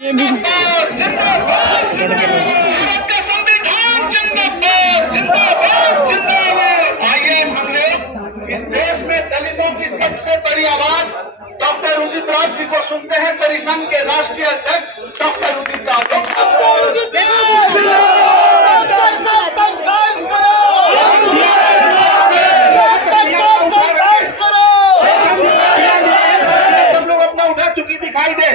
संविधान जिंदाबाद जिंदाबाद जिंदाबाद। आइए हम लोग इस देश में दलितों की सबसे बड़ी आवाज डॉक्टर उदित राज जी को सुनते हैं। परिसंघ के राष्ट्रीय अध्यक्ष डॉक्टर उदित राज। सब लोग अपना उठा चुकी दिखाई दे,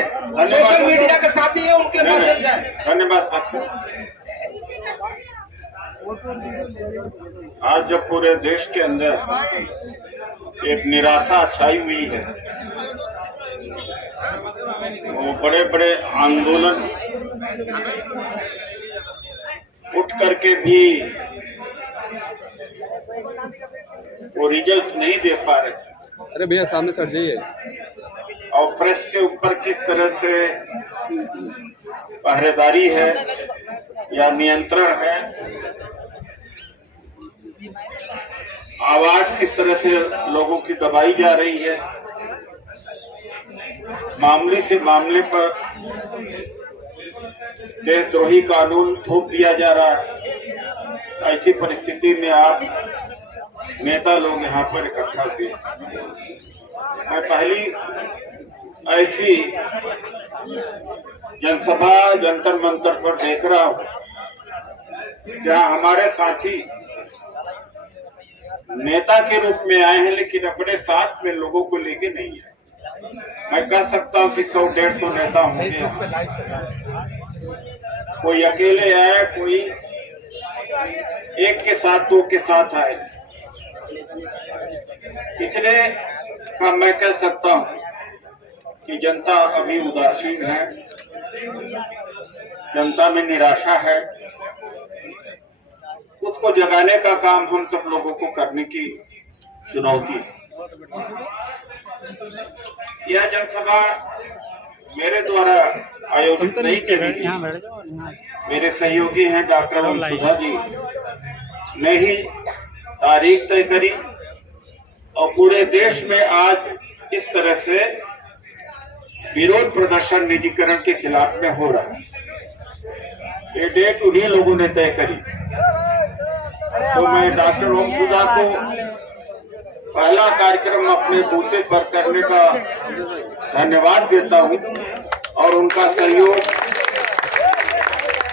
सोशल मीडिया के साथी है, उनके माध्यम से धन्यवाद साथियों। आज जब पूरे देश के अंदर एक निराशा छाई हुई है, वो बड़े बड़े आंदोलन उठ करके भी वो रिजल्ट नहीं दे पा रहे। अरे भैया सामने सट जाइए। और प्रेस के ऊपर किस तरह से पहरेदारी है या नियंत्रण है, आवाज किस तरह से लोगों की दबाई जा रही है, मामले से मामले पर देशद्रोही कानून थोप दिया जा रहा है। ऐसी परिस्थिति में आप नेता लोग यहाँ पर इकट्ठा हुए। मैं पहली ऐसी जनसभा जंतर मंतर पर देख रहा हूँ जहाँ हमारे साथी नेता के रूप में आए हैं, लेकिन अपने साथ में लोगों को लेके नहीं है। मैं कह सकता हूँ कि 100-150 नेता होंगे। कोई अकेले आए, कोई एक के साथ, दो के साथ आए। इसलिए मैं कह सकता हूँ कि जनता अभी उदासीन है, जनता में निराशा है। उसको जगाने का काम हम सब लोगों को करने की चुनौती है। यह जनसभा मेरे द्वारा आयोजित नहीं की गई। मेरे सहयोगी हैं डॉक्टर सुधा जी ने ही तारीख तय करी और पूरे देश में आज इस तरह से विरोध प्रदर्शन निजीकरण के खिलाफ में हो रहा है। ये डेट उन्हीं लोगों ने तय करी। तो मैं डॉक्टर ओम सुधा को पहला कार्यक्रम अपने बूथे पर करने का धन्यवाद देता हूं और उनका सहयोग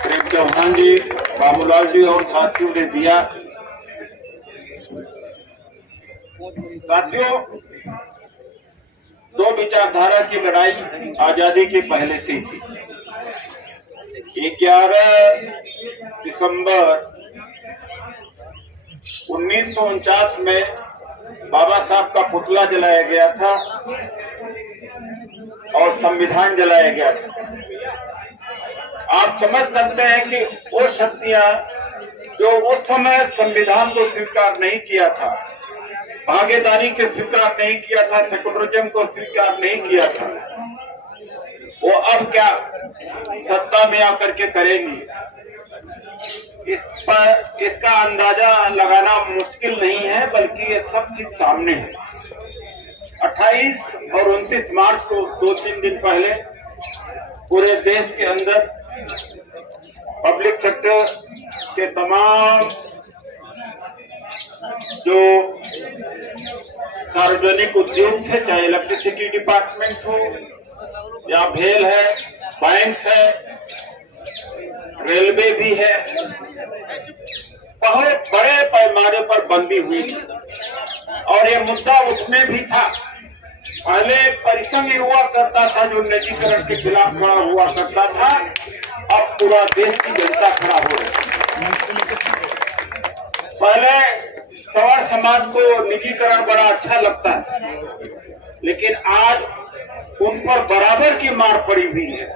प्रेम चौहान जी, बाबूलाल जी और साथियों ने दिया। साथियों, दो विचारधारा की लड़ाई आजादी के पहले से थी। 11 दिसंबर 1949 में बाबा साहब का पुतला जलाया गया था और संविधान जलाया गया था। आप समझ सकते हैं कि वो शक्तियां जो उस समय संविधान को स्वीकार नहीं किया था, भागीदारी के स्वीकार नहीं किया था, सेकुलरिज्म को स्वीकार नहीं किया था, वो अब क्या सत्ता में आकर के करेंगी। इसका अंदाजा लगाना मुश्किल नहीं है, बल्कि ये सब चीज सामने है। 28 और 29 मार्च को 2-3 दिन पहले पूरे देश के अंदर पब्लिक सेक्टर के तमाम जो सार्वजनिक उद्योग थे, चाहे इलेक्ट्रिसिटी डिपार्टमेंट हो या भेल है, बैंक है, रेलवे भी है, बहुत बड़े पैमाने पर बंदी हुई थी। और ये मुद्दा उसमें भी था। पहले परिसंघ हुआ करता था जो निजीकरण के खिलाफ खड़ा हुआ करता था, अब पूरा देश की जनता खड़ा हो रही। पहले सवर्ण समाज को निजीकरण बड़ा अच्छा लगता है, लेकिन आज उन पर बराबर की मार पड़ी हुई है।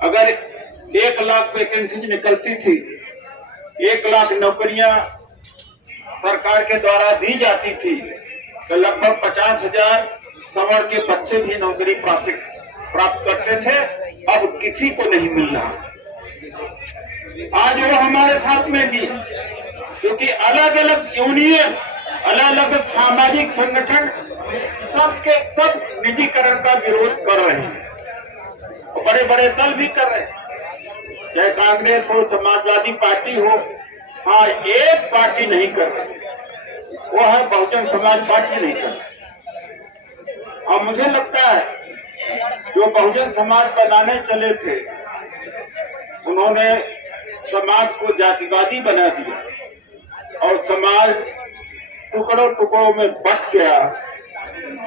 अगर 1 लाख वैकेंसी निकलती थी, 1 लाख नौकरियां सरकार के द्वारा दी जाती थी, तो लगभग 50,000 सवर्ण के बच्चे भी नौकरी प्राप्त करते थे। अब किसी को नहीं मिल रहा। आज वो हमारे साथ में भी, क्योंकि अलग अलग यूनियन, अलग अलग सामाजिक संगठन सब के सब निजीकरण का विरोध कर रहे हैं। बड़े बड़े दल भी कर रहे हैं, चाहे कांग्रेस हो, समाजवादी पार्टी हो। हाँ, एक पार्टी नहीं कर रही, वो है बहुजन समाज पार्टी नहीं कर रही। और मुझे लगता है जो बहुजन समाज बनाने चले थे, उन्होंने समाज को जातिवादी बना दिया और समाज टुकड़ों टुकड़ों में बंट गया।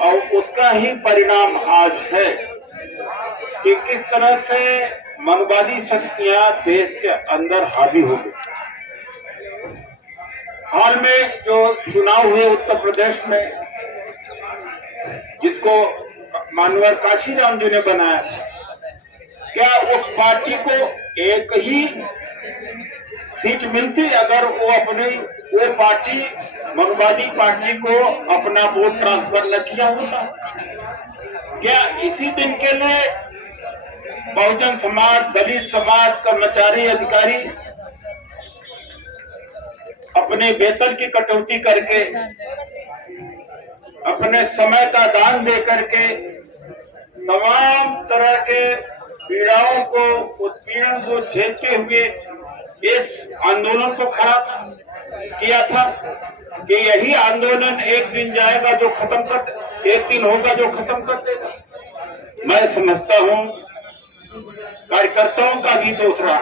और उसका ही परिणाम आज है कि किस तरह से मनवादी शक्तियां देश के अंदर हावी हो गई। हाल में जो चुनाव हुए उत्तर प्रदेश में, जिसको मानवर काशीराम जी ने बनाया, क्या उस पार्टी को एक ही सीट मिलती अगर वो पार्टी मनवादी पार्टी को अपना वोट ट्रांसफर न किया होता? क्या इसी दिन के लिए बहुजन समाज, दलित समाज, कर्मचारी, अधिकारी अपने वेतन की कटौती करके, अपने समय का दान दे करके तमाम तरह के पीड़ाओं को, उत्पीड़न को झेलते हुए इस आंदोलन को खड़ा किया था कि यही आंदोलन एक दिन जाएगा जो खत्म कर, एक दिन होगा जो खत्म कर देगा। मैं समझता हूं कार्यकर्ताओं का भी दोष रहा,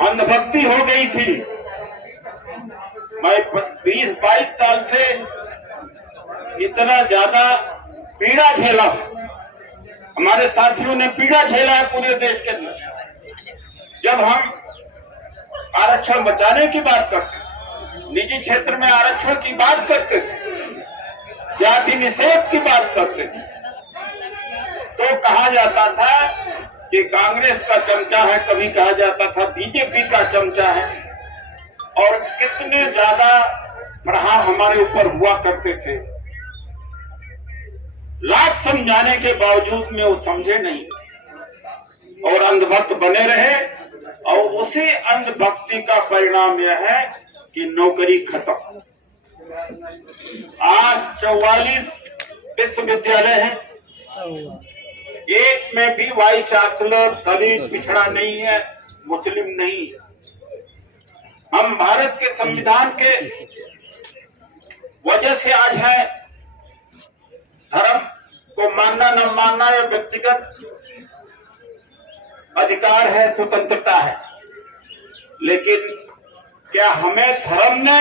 अंधभक्ति हो गई थी। मैं 20-22 साल से इतना ज्यादा पीड़ा झेला, हमारे साथियों ने पीड़ा झेला है पूरे देश के अंदर। जब हम आरक्षण बचाने की बात करते, निजी क्षेत्र में आरक्षण की बात करते, जाति निषेध की बात करते, तो कहा जाता था कि कांग्रेस का चमचा है, कभी कहा जाता था बीजेपी का चमचा है। और कितने ज्यादा प्रहार हमारे ऊपर हुआ करते थे। लाख समझाने के बावजूद में वो समझे नहीं और अंधभक्त बने रहे। और उसी अंधभक्ति का परिणाम यह है कि नौकरी खत्म। आज 44 विश्वविद्यालय हैं, एक में भी वाइस चांसलर दलित, पिछड़ा नहीं है, मुस्लिम नहीं है। हम भारत के संविधान के वजह से आज है, धर्म को मानना न मानना यह व्यक्तिगत अधिकार है, स्वतंत्रता है। लेकिन क्या हमें धर्म ने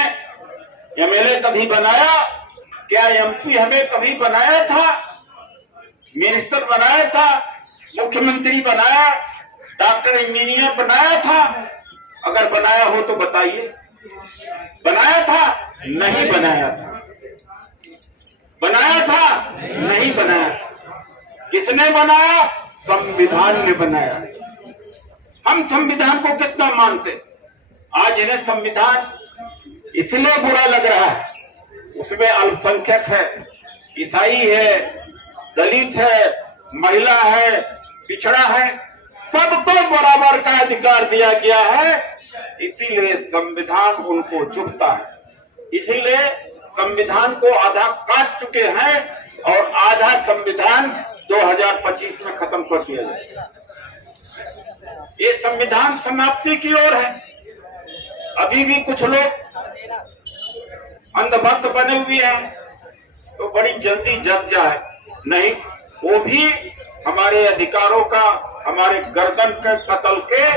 एमएलए कभी बनाया? क्या एमपी हमें कभी बनाया था? मिनिस्टर बनाया था? मुख्यमंत्री बनाया? डॉक्टर, इंजीनियर बनाया था? अगर बनाया हो तो बताइए, बनाया था? नहीं बनाया था। बनाया था? नहीं बनाया था। किसने बनाया? संविधान ने बनाया। हम संविधान को कितना मानते, आज इन्हें संविधान इसलिए बुरा लग रहा है, उसमें अल्पसंख्यक है, ईसाई है, दलित है, महिला है, पिछड़ा है, सबको बराबर का अधिकार दिया गया है। इसीलिए संविधान उनको चुभता है। इसीलिए संविधान को आधा काट चुके हैं और आधा संविधान 2025 में खत्म कर दिया जाएगा। ये संविधान समाप्ति की ओर है। अभी भी कुछ लोग अंधभक्त बने हुए हैं, तो बड़ी जल्दी जग जाए नहीं, वो भी हमारे अधिकारों का, हमारे गर्दन के कत्ल के,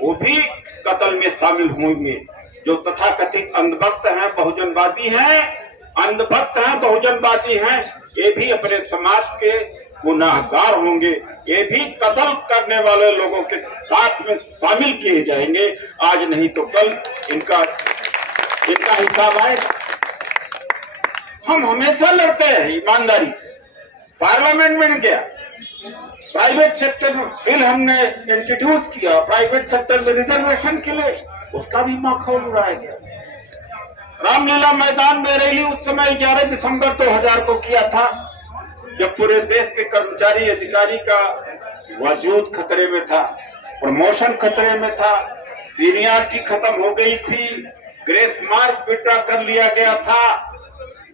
वो भी कत्ल में शामिल होंगे। जो तथाकथित अंधभक्त हैं, बहुजनवादी हैं, अंधभक्त हैं, बहुजनवादी हैं, ये भी अपने समाज के गुनाहगार होंगे। ये भी कत्ल करने वाले लोगों के साथ में शामिल किए जाएंगे। आज नहीं तो कल इनका हिसाब आएगा। हम हमेशा लड़ते हैं ईमानदारी से। पार्लियामेंट में गया, प्राइवेट सेक्टर में बिल हमने इंट्रोड्यूस किया, प्राइवेट सेक्टर में रिजर्वेशन के लिए, उसका भी माखौल उड़ाया गया। रामलीला मैदान में रैली उस समय 11 दिसंबर 2000 को किया था, जब पूरे देश के कर्मचारी अधिकारी का वजूद खतरे में था, प्रमोशन खतरे में था, सीनियरिटी खत्म हो गई थी, ग्रेस मार्क विड्रॉ कर लिया गया था।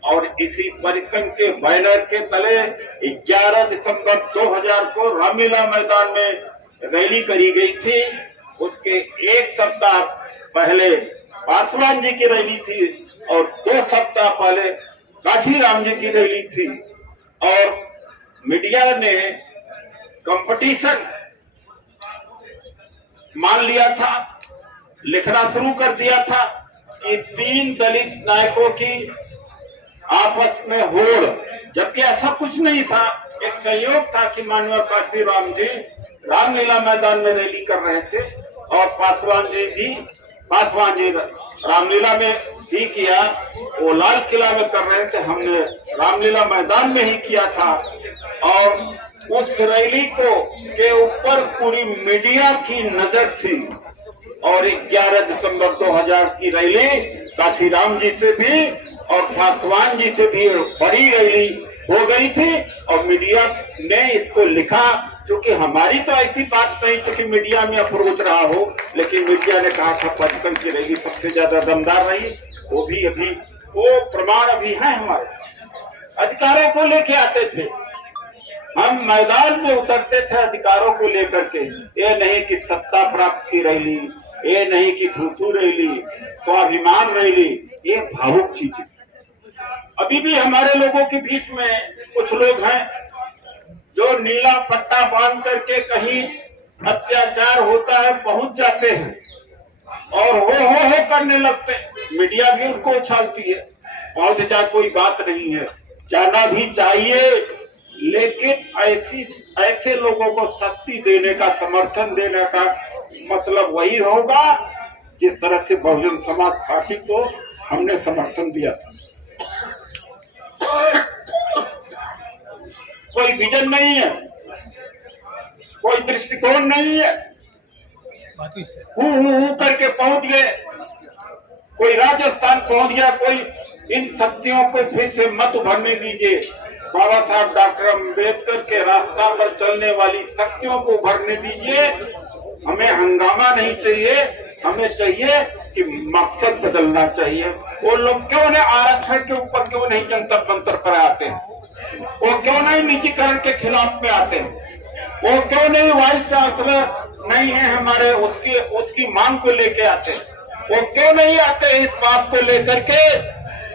और इसी परिसंघ के बैनर के तले 11 दिसंबर 2000 को रामलीला मैदान में रैली करी गई थी। उसके एक सप्ताह पहले पासवान जी की रैली थी और 2 सप्ताह पहले काशीराम जी की रैली थी। और मीडिया ने कंपटीशन मान लिया था, लिखना शुरू कर दिया था कि 3 दलित नायकों की आपस में होड़, जबकि ऐसा कुछ नहीं था। एक संयोग था कि माननीय काशीराम जी रामलीला मैदान में रैली कर रहे थे और पासवान जी रामलीला में ही किया, वो लाल किला में कर रहे थे, हमने रामलीला मैदान में ही किया था। और उस रैली को के ऊपर पूरी मीडिया की नजर थी और 11 दिसंबर 2000 की रैली काशीराम जी से भी और पासवान जी से भी बड़ी रैली हो गई थी और मीडिया ने इसको लिखा। क्योंकि हमारी तो ऐसी बात नहीं थी कि मीडिया में अफरोज रहा हो, लेकिन मीडिया ने कहा था परिसंघ की रैली सबसे ज्यादा दमदार रही। वो भी अभी वो प्रमाण अभी है, हमारे अधिकारों को लेके आते थे, हम मैदान में उतरते थे अधिकारों को लेकर के। ये नहीं कि सत्ता प्राप्त की रैली, ये नहीं कि थूथू रैली, स्वाभिमान रैली, ये भावुक चीजें। अभी भी हमारे लोगों के बीच में कुछ लोग हैं जो नीला पट्टा बांध करके कहीं अत्याचार होता है पहुंच जाते हैं और हो करने लगते हैं। मीडिया भी उनको उछालती है, पहुंच जा कोई बात नहीं है, जाना भी चाहिए, लेकिन ऐसे लोगों को शक्ति देने का, समर्थन देने का मतलब वही होगा जिस तरह से बहुजन समाज पार्टी को हमने समर्थन दिया था। कोई विजन नहीं है, कोई दृष्टिकोण नहीं है, हु करके पहुंच गए, कोई राजस्थान पहुंच गया, कोई इन शक्तियों को फिर से मत उभरने दीजिए। बाबा साहब डॉक्टर अम्बेडकर के रास्ता पर चलने वाली शक्तियों को उभरने दीजिए। हमें हंगामा नहीं चाहिए, हमें चाहिए कि मकसद बदलना चाहिए। वो लोग क्यों नहीं आरक्षण के ऊपर क्यों नहीं जंतर मंतर पर आते हैं, वो क्यों नहीं निजीकरण के खिलाफ में आते हैं, वो क्यों नहीं वाइस चांसलर नहीं है हमारे उसकी मांग को लेके आते हैं, वो क्यों नहीं आते इस बात को लेकर के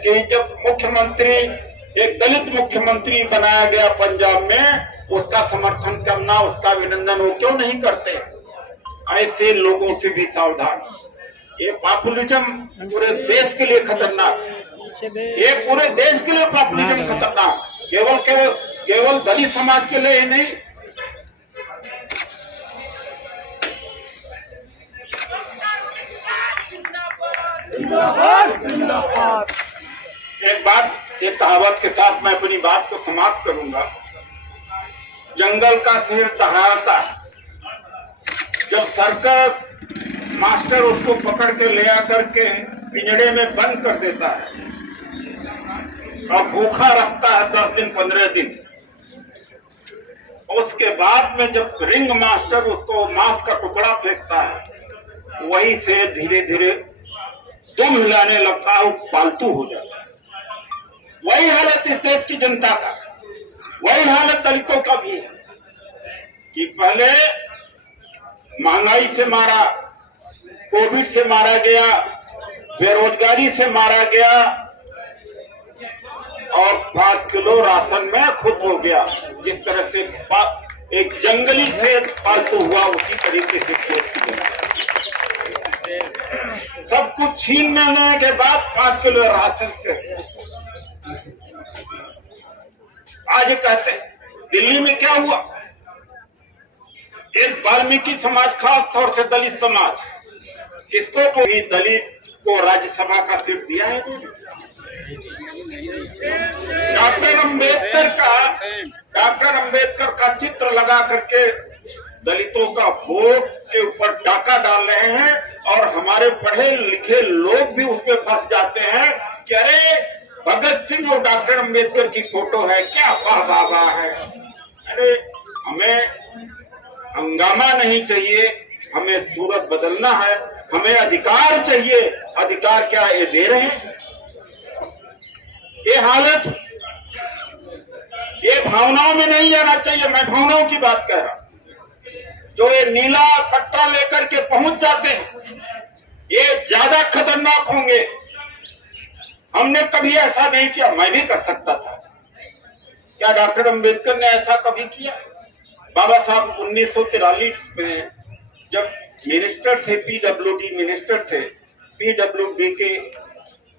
कि जब मुख्यमंत्री एक दलित मुख्यमंत्री बनाया गया पंजाब में, उसका समर्थन करना, उसका अभिनंदन वो क्यों नहीं करते। ऐसे लोगों से भी सावधान। ये पॉपुलिज्म पूरे देश के लिए खतरनाक, ये पूरे देश के लिए पॉपुलिज्म खतरनाक, केवल दलित समाज के लिए नहीं। एक कहावत के साथ मैं अपनी बात को समाप्त करूंगा। जंगल का शेर दहाड़ता है, जब सर्कस मास्टर उसको पकड़ के ले आकर के पिंजड़े में बंद कर देता है और भूखा रखता है 10 दिन 15 दिन, उसके बाद में जब रिंग मास्टर उसको मांस का टुकड़ा फेंकता है, वही से धीरे धीरे दुम हिलाने लगता है, वो पालतू हो जाता है। वही हालत इस देश की जनता का, वही हालत दलितों का भी है कि पहले महंगाई से मारा, कोविड से मारा गया, बेरोजगारी से मारा गया और 5 किलो राशन में खुश हो गया। जिस तरह से एक जंगली से पालतू हुआ, उसी तरीके से देश की जनता सब कुछ छीन लेने के बाद 5 किलो राशन से आज कहते दिल्ली में क्या हुआ, एक वाल्मीकि समाज, खास तौर से दलित समाज, किसको कोई दलित को राज्यसभा का सीट दिया है। डॉक्टर अंबेडकर का चित्र लगा करके दलितों का वोट के ऊपर डाका डाल रहे हैं और हमारे पढ़े लिखे लोग भी उसमें फंस जाते हैं कि अरे भगत सिंह और डॉक्टर अंबेडकर की फोटो है, क्या वाह वाह वाह है। अरे हमें हंगामा नहीं चाहिए, हमें सूरत बदलना है, हमें अधिकार चाहिए। अधिकार क्या ये दे रहे हैं? ये हालत, ये भावनाओं में नहीं जाना चाहिए। मैं भावनाओं की बात कह रहा हूं। जो ये नीला पट्टा लेकर के पहुंच जाते हैं, ये ज्यादा खतरनाक होंगे। हमने कभी ऐसा नहीं किया, मैं भी कर सकता था। क्या डॉक्टर अंबेडकर ने ऐसा कभी किया? बाबा साहब 1943 में जब मिनिस्टर थे, पीडब्ल्यूडी मिनिस्टर थे, पीडब्ल्यूडी के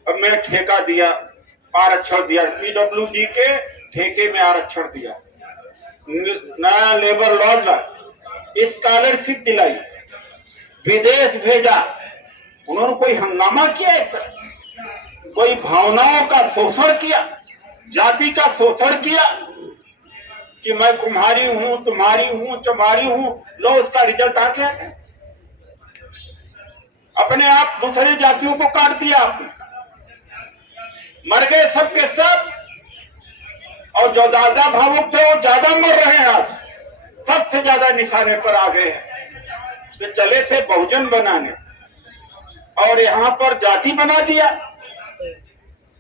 में ठेका दिया, आरक्षण दिया, पीडब्ल्यूडी के ठेके में आरक्षण दिया, नया लेबर लॉ ला, स्कॉलरशिप दिलाई, विदेश भेजा। उन्होंने कोई हंगामा किया? इस तरह कोई भावनाओं का शोषण किया, जाति का शोषण किया कि मैं कुम्हारी हूं, तुम्हारी हूं, चमारी हूं, लो उसका रिजल्ट आ गया। अपने आप दूसरी जातियों को काट दिया आपने, मर गए सब के सब। और जो ज्यादा भावुक थे वो ज्यादा मर रहे हैं, आज सबसे ज्यादा निशाने पर आ गए हैं। तो चले थे बहुजन बनाने और यहां पर जाति बना दिया।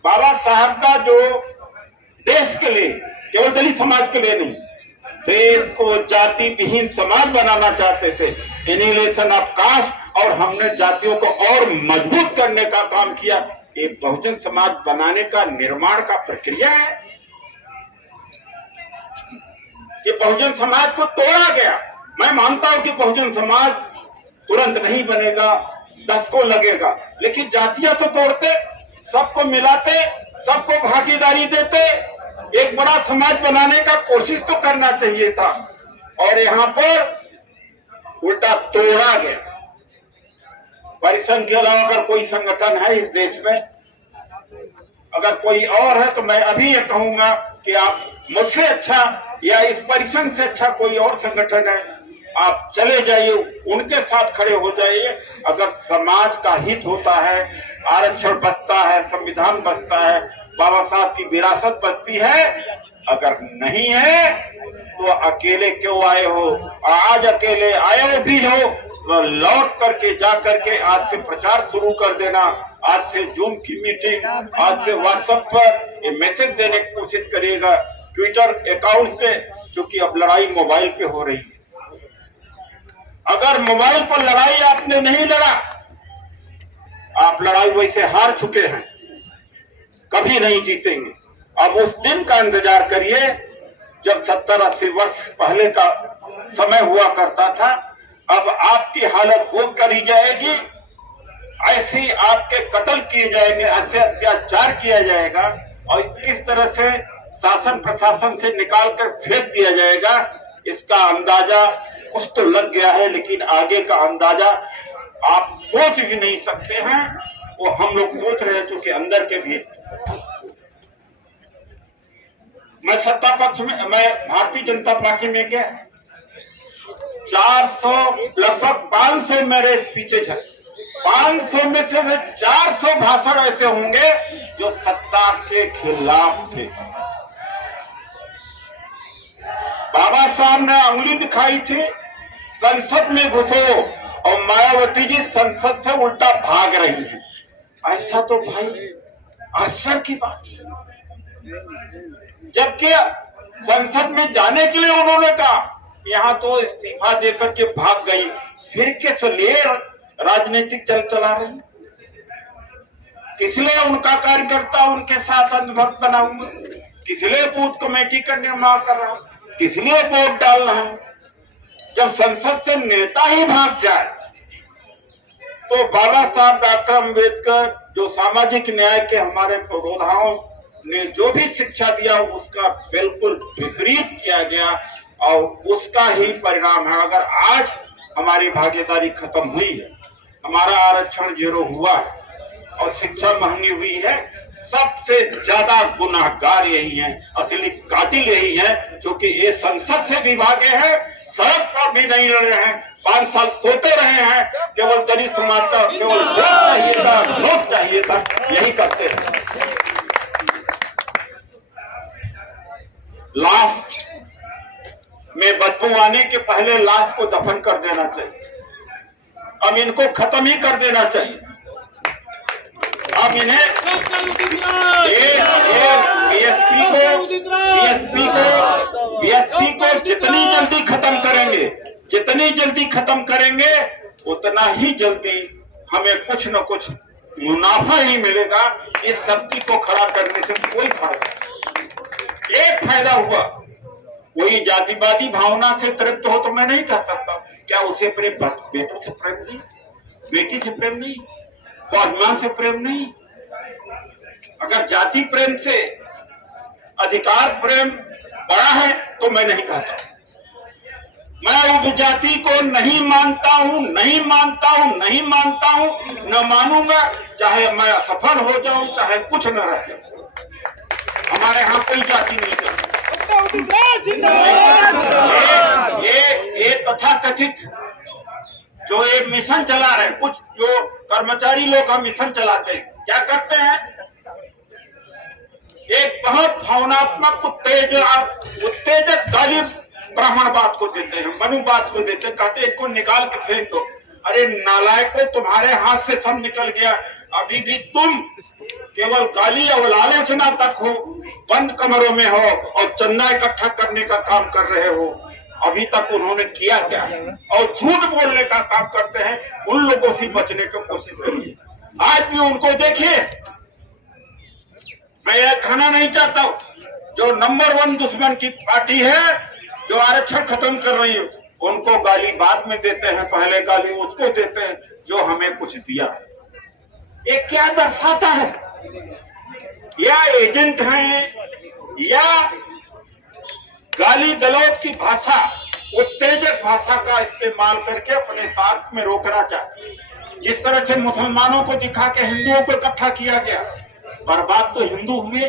बाबा साहब का जो देश के लिए, केवल दलित समाज के लिए नहीं, देश को जाति विहीन समाज बनाना चाहते थे, एनिहिलेशन ऑफ कास्ट। और हमने जातियों को और मजबूत करने का काम किया। ये बहुजन समाज बनाने का निर्माण का प्रक्रिया है। ये बहुजन समाज को तोड़ा गया। मैं मानता हूं कि बहुजन समाज तुरंत नहीं बनेगा, दशकों लगेगा, लेकिन जातियां तो तोड़ते, सबको मिलाते, सबको भागीदारी देते, एक बड़ा समाज बनाने का कोशिश तो करना चाहिए था। और यहां पर उल्टा तोड़ा गया। परिसंघ के अलावा अगर कोई संगठन है इस देश में, अगर कोई और है, तो मैं अभी ये कहूंगा कि आप मुझसे अच्छा या इस परिसंघ से अच्छा कोई और संगठन है, आप चले जाइए, उनके साथ खड़े हो जाइए। अगर समाज का हित होता है, आरक्षण बचता है, संविधान बचता है, बाबा साहब की विरासत बचती है। अगर नहीं है तो अकेले क्यों आए हो? आज अकेले आए हो भी हो, लौट करके जा करके आज से प्रचार शुरू कर देना। आज से जूम की मीटिंग, आज से व्हाट्सएप पर ये मैसेज देने की कोशिश करिएगा, ट्विटर अकाउंट से, क्योंकि अब लड़ाई मोबाइल पे हो रही है। अगर मोबाइल पर लड़ाई आपने नहीं लड़ा, आप लड़ाई वैसे हार चुके हैं, कभी नहीं जीतेंगे। अब उस दिन का इंतजार करिए जब 70-80 वर्ष पहले का समय हुआ करता था। अब आपकी हालत वो करी जाएगी, ऐसे आपके कत्ल किए जाएंगे, ऐसे अत्याचार किया जाएगा और किस तरह से शासन प्रशासन से निकाल कर फेंक दिया जाएगा, इसका अंदाजा कुछ तो लग गया है, लेकिन आगे का अंदाजा आप सोच भी नहीं सकते हैं। वो हम लोग सोच रहे हैं, चूंकि अंदर के भी। मैं सत्ता पक्ष में, मैं भारतीय जनता पार्टी में गया, 400 लगभग 500 मेरे पीछे थे। 500 में से 400 भाषण ऐसे होंगे जो सत्ता के खिलाफ थे। बाबा साहब ने उंगली दिखाई थी, संसद में घुसो, और मायावती जी संसद से उल्टा भाग रही है। ऐसा तो भाई आश्चर्य की बात है। जबकि संसद में जाने के लिए उन्होंने कहा, यहाँ तो इस्तीफा देकर के भाग गई, फिर किस लिए राजनीतिक चल चला रही? किस लिए उनका कार्यकर्ता उनके साथ अंधभक्त बना हुआ? किस लिए बूथ कमेटी का निर्माण कर रहा? किस लिए वोट डालना है? जब संसद से नेता ही भाग जाए, तो बाबा साहब डॉक्टर अंबेडकर जो सामाजिक न्याय के हमारे पुरोधाओं ने जो भी शिक्षा दिया, उसका बिल्कुल विपरीत किया गया और उसका ही परिणाम है। अगर आज हमारी भागीदारी खत्म हुई है, हमारा आरक्षण 0 हुआ है और शिक्षा महंगी हुई है, सबसे ज्यादा गुनाहगार यही हैं, असली कातिल यही हैं, क्योंकि ये संसद से भी भागे हैं, सड़क पर भी नहीं लड़ रहे हैं, 5 साल सोते रहे हैं, केवल दलित समाज का केवल वोट चाहिए था, नोट चाहिए था, यही करते हैं। लाश में बदबू आने के पहले लाश को दफन कर देना चाहिए। अब इनको खत्म ही कर देना चाहिए। अब इन्हें एक जितनी जल्दी खत्म करेंगे, जितनी जल्दी खत्म करेंगे, उतना ही जल्दी हमें कुछ न कुछ मुनाफा ही मिलेगा। इस शक्ति को खड़ा करने से कोई फायदा नहीं। एक फायदा हुआ, कोई जातिवादी भावना से तृप्त हो तो मैं नहीं कह सकता, क्या उसे प्रेम, बेटों से प्रेम नहीं, बेटी से प्रेम नहीं, स्वाभिमान से प्रेम नहीं? अगर जाति प्रेम से अधिकार प्रेम बड़ा है तो मैं नहीं कहता। मैं उपजाति को नहीं मानता हूं, नहीं मानता हूं, नहीं मानता हूं, न मानूंगा, चाहे मैं असफल हो जाऊं, चाहे कुछ न रह जाऊं। हमारे यहाँ कोई जाति नहीं करती। ये तथाकथित जो ये मिशन चला रहे, कुछ जो कर्मचारी लोग हम मिशन चलाते हैं, क्या करते हैं? एक बहुत भावनात्मक उत्तेजक गाली ब्राह्मणवाद को देते हैं, मनुवाद को देते हैं, कहते हैं इनको निकाल के फेंक दो। अरे नालायकों, तुम्हारे हाथ से सब निकल गया, अभी भी तुम केवल गाली और आलोचना तक हो, बंद कमरों में हो और चंदा इकट्ठा करने का काम कर रहे हो। अभी तक उन्होंने किया क्या है? और झूठ बोलने का काम करते हैं। उन लोगों से बचने की कोशिश करिए। आज भी उनको देखिए, मैं यह कहना नहीं चाहता हूं, जो नंबर 1 दुश्मन की पार्टी है, जो आरक्षण खत्म कर रही है, उनको गाली बाद में देते हैं, पहले गाली उसको देते हैं जो हमें कुछ दिया है। ये क्या दर्शाता है? या एजेंट हैं, या गाली गलौज की भाषा, उत्तेजक भाषा का इस्तेमाल करके अपने साथ में रोकना चाहते हैं। जिस तरह से मुसलमानों को दिखा के हिंदुओं को इकट्ठा किया गया, बर्बाद तो हिंदू हुए,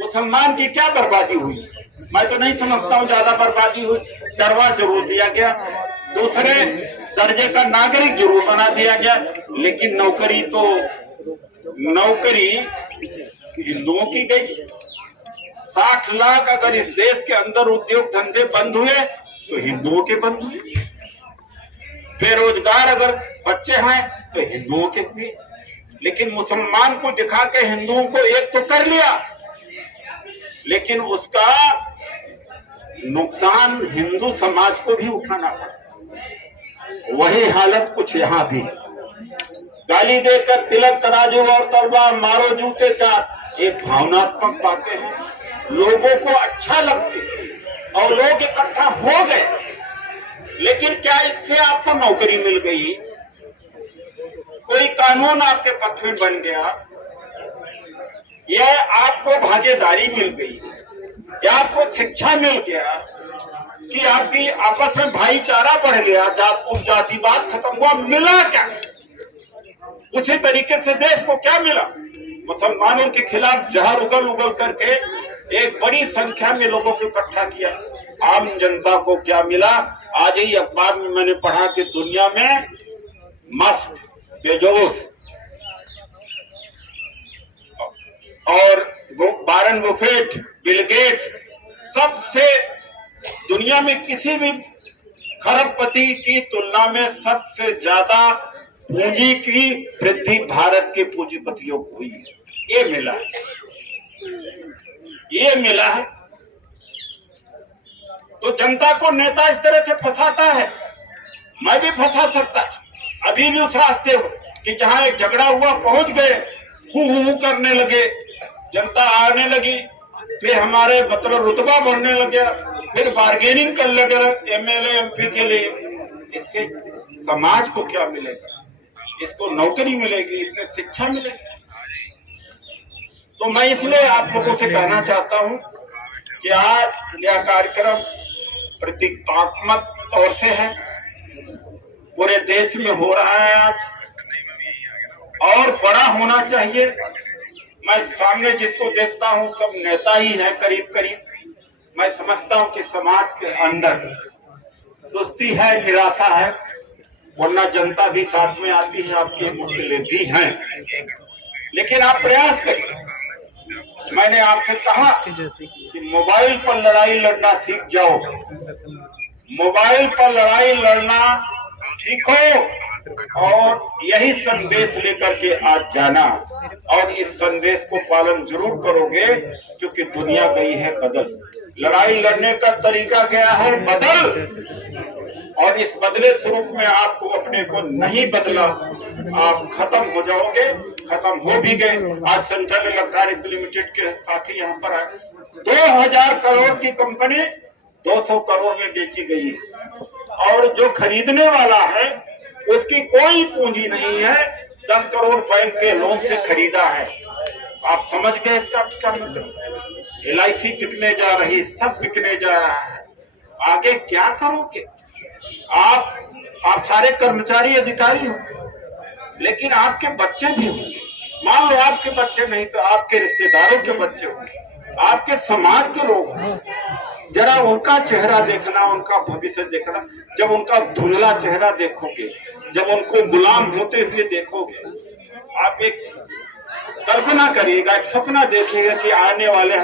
मुसलमान की क्या बर्बादी हुई? मैं तो नहीं समझता हूँ ज्यादा बर्बादी हुई। डरवा जरूर दिया गया, दूसरे दर्जे का नागरिक जरूर बना दिया गया, लेकिन नौकरी हिंदुओं की गई। 60 लाख अगर इस देश के अंदर उद्योग धंधे बंद हुए तो हिंदुओं के बंद हुए। बेरोजगार अगर बच्चे हैं तो हिंदुओं के हुए। लेकिन मुसलमान को दिखा के हिंदुओं को एक तो कर लिया, लेकिन उसका नुकसान हिंदू समाज को भी उठाना पड़ा। वही हालत कुछ यहाँ भी। गाली देकर तिलक तराजू और तलवार मारो जूते चार, ये भावनात्मक बातें हैं, लोगों को अच्छा लगती और लोग इकट्ठा हो गए। लेकिन क्या इससे आपको नौकरी मिल गई? कोई कानून आपके पक्ष में बन गया? यह आपको भागीदारी मिल गई? या आपको शिक्षा मिल गया? कि आपकी आपस में भाईचारा बढ़ गया? जातिवाद खत्म हुआ? मिला क्या? उसी तरीके से देश को क्या मिला? मुसलमानों के खिलाफ जहर उगल उगल करके एक बड़ी संख्या में लोगों को इकट्ठा किया। आम जनता को क्या मिला? आज ही अखबार में मैंने पढ़ा कि दुनिया में मस्क, बेजोस और वारन बुफेट, बिल गेट्स, सबसे दुनिया में किसी भी खरबपति की तुलना में सबसे ज्यादा पूंजी की वृद्धि भारत के पूंजीपतियों को हुई है। ये मिला है, ये मिला है। तो जनता को नेता इस तरह से फंसाता है। मैं भी फंसा सकता था, अभी भी उस रास्ते कि जहां एक झगड़ा हुआ पहुंच गए, हु करने लगे, जनता आने लगी, फिर हमारे मतलब रुतबा बढ़ने लगे, फिर बार्गेनिंग करने लगे एमएलए एमपी के लिए। इससे समाज को क्या मिलेगा? इसको नौकरी मिलेगी, इससे शिक्षा मिलेगी। तो मैं इसलिए आप लोगों से कहना चाहता हूं कि आज यह कार्यक्रम प्रतीकात्मक तौर से है, पूरे देश में हो रहा है आज, और बड़ा होना चाहिए। मैं सामने जिसको देखता हूं सब नेता ही है करीब करीब। मैं समझता हूं कि समाज के अंदर सुस्ती है, निराशा है, वरना जनता भी साथ में आती है, आपके मुश्किलें भी हैं, लेकिन आप प्रयास करिए। मैंने आपसे कहा कि मोबाइल पर लड़ाई लड़ना सीख जाओ, मोबाइल पर लड़ाई लड़ना सीखो और यही संदेश लेकर के आज जाना, और इस संदेश को पालन जरूर करोगे, क्योंकि दुनिया गई है बदल। लड़ाई लड़ने का तरीका क्या है, बदल, और इस बदले स्वरूप में आपको अपने को नहीं बदला, आप खत्म हो जाओगे, खत्म हो भी गए। आज सेंट्रल इलेक्ट्रॉनिक्स लिमिटेड के साथी यहाँ पर आए, 2000 करोड़ की कंपनी 200 करोड़ में बेची गई है, और जो खरीदने वाला है उसकी कोई पूंजी नहीं है, 10 करोड़ बैंक के लोन से खरीदा है। आप समझ गए इसका क्या मतलब। LIC बिकने जा रही, सब बिकने जा रहा है, आगे क्या करोगे आप सारे कर्मचारी अधिकारी हो, लेकिन आपके बच्चे भी होंगे। मान लो आपके बच्चे नहीं तो आपके रिश्तेदारों के बच्चे होंगे, आपके समाज के लोग होंगे। जरा उनका चेहरा देखना, उनका भविष्य देखना। जब उनका धुंधला चेहरा देखोगे, जब उनको गुलाम होते हुए देखोगे, आप एक कल्पना करिएगा, एक सपना देखिएगा कि आने वाले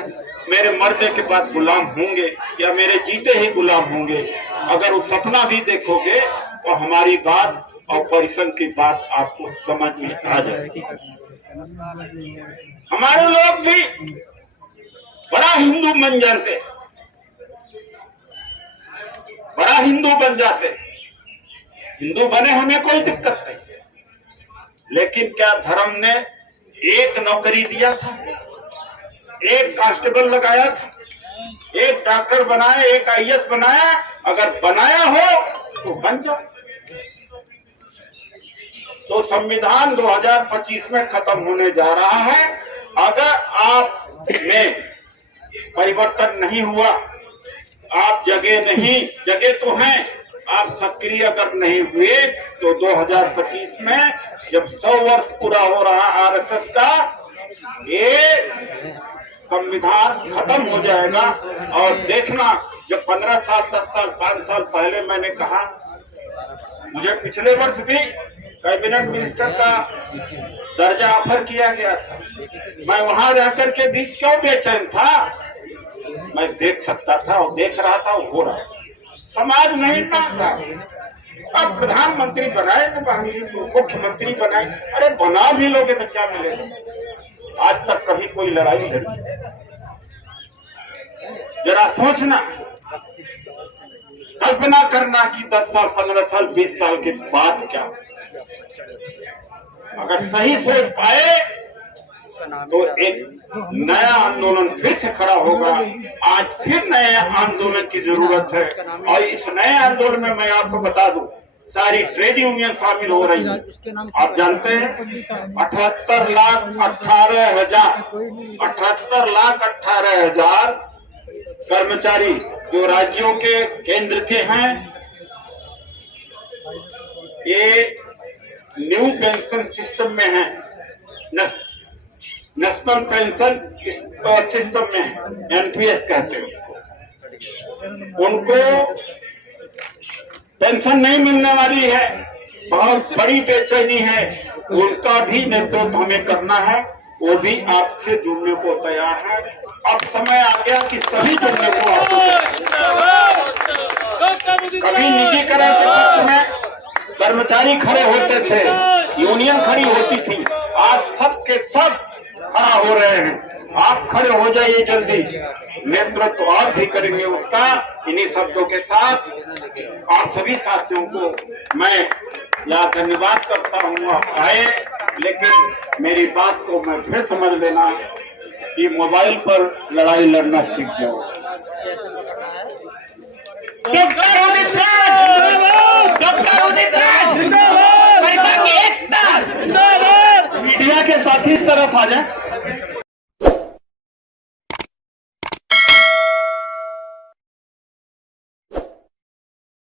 मेरे मरने के बाद गुलाम होंगे या मेरे जीते ही गुलाम होंगे। अगर वो सपना भी देखोगे तो हमारी बात और परिसंघ की बात आपको समझ में आ जाएगी। हमारे लोग भी बड़ा हिंदू बन जाते, बड़ा हिंदू बन जाते। हिंदू बने हमें कोई दिक्कत नहीं, लेकिन क्या धर्म ने एक नौकरी दिया था, एक कांस्टेबल लगाया था, एक डॉक्टर बनाया, एक IAS बनाया? अगर बनाया हो तो बन जाओ। तो संविधान 2025 में खत्म होने जा रहा है। अगर आप में परिवर्तन नहीं हुआ, आप जगे नहीं, जगे तो हैं, आप सक्रिय अगर नहीं हुए तो 2025 में जब 100 वर्ष पूरा हो रहा RSS का, ये संविधान खत्म हो जाएगा। और देखना, जब 15 साल 10 साल 5 साल पहले मैंने कहा, मुझे पिछले वर्ष भी कैबिनेट मिनिस्टर का दर्जा ऑफर किया गया था, मैं वहां रहकर के भी क्यों बेचैन था, मैं देख सकता था और देख रहा था, वो हो रहा था। समाज नहीं मानता। अब प्रधानमंत्री बनाए तो मुख्यमंत्री बनाए, अरे बना भी लोगे तो क्या मिलेगा। आज तक कभी कोई लड़ाई लड़ी? जरा सोचना, कल्पना करना कि 10 साल 15 साल 20 साल के बाद क्या। अगर सही सोच पाए तो एक नया आंदोलन फिर से खड़ा होगा। आज फिर नए आंदोलन की जरूरत है, और इस नए आंदोलन में मैं आपको बता दूं, सारी ट्रेड यूनियन शामिल हो रही है। आप जानते हैं 78 लाख 18 हजार कर्मचारी जो राज्यों के केंद्र के हैं, ये न्यू पेंशन सिस्टम में है, नेशनल पेंशन सिस्टम में, NPS कहते हैं। उनको पेंशन नहीं मिलने वाली है, बहुत बड़ी बेचैनी है। उनका भी नेतृत्व हमें करना है, वो भी आपसे जुड़ने को तैयार है। अब समय आ गया कि सभी जुड़ने को आपको। कभी निजीकरण के पक्ष में कर्मचारी खड़े होते थे, यूनियन खड़ी होती थी, आज सब के सब खड़ा हो रहे हैं। आप खड़े हो जाइए जल्दी, नेतृत्व तो आप भी करेंगे उसका। इन्हीं शब्दों के साथ आप सभी साथियों को मैं यहाँ धन्यवाद करता हूँ, आप आए। लेकिन मेरी बात को मैं फिर समझ लेना कि मोबाइल पर लड़ाई लड़ना सीख जाओ। डॉक्टर उदित राज जिंदाबाद, डॉक्टर उदित राज जिंदाबाद, परिसंघ एकता जिंदाबाद। मीडिया के साथी इस तरफ आ जाए।